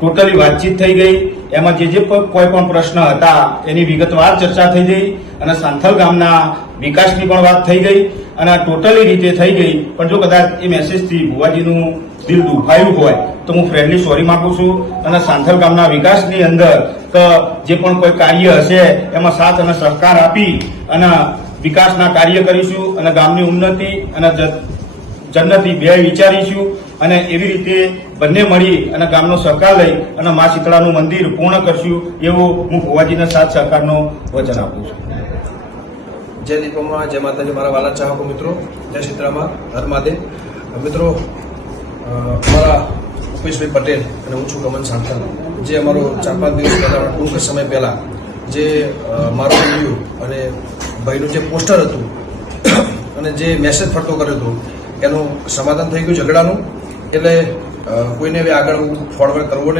Totally વાતચીત થઈ ગઈ. એમાં જે કોઈ પણ પ્રશ્ન હતા એની વિગતવાર ચર્ચા થઈ ગઈ અને સાંથલ ગામના વિકાસની પણ વાત થઈ ગઈ અને ટોટલી રીતે થઈ ગઈ. પણ જો કદાચ એ મેસેજથી ભુવાજીનું દિલ દુભાયું હોય તો હું ફ્રેન્ડલી સોરી માંગુ છું અને સાંથલ ગામના વિકાસની અંદર જે પણ કોઈ કાર્ય હશે એમાં સાથ અને સહકાર આપી અને વિકાસના કાર્ય કરીશું અને ગામની ઉન્નતિ અને જન્નતી બે વિચારીશું અને એવી રીતે બંને મળી અને ગામનો સહકાર લઈ અને મા શીતળાનું મંદિર પૂર્ણ કરશું એવું હું ભુવાજીના સાથ સહકારનો વચન આપું છું. જય દીપોમાં, જય માતાજી. મારા વાલા ચાહકો મિત્રો, જય શીતળામાં, હર મહાદેવ. મિત્રો, અમારા ઉપેશભાઈ પટેલ અને હું છું ગમન સાંથલ, જે અમારો 4-5 દિવસ પહેલા ટૂંક સમય પહેલા જે મારો વિડીયો અને ભાઈનું જે પોસ્ટર હતું અને જે મેસેજ ફરતો કર્યો હતો એનું સમાધાન થઈ ગયું ઝઘડાનું. એટલે કોઈને હવે આગળ ફોરવર્ડ કરવો નહીં.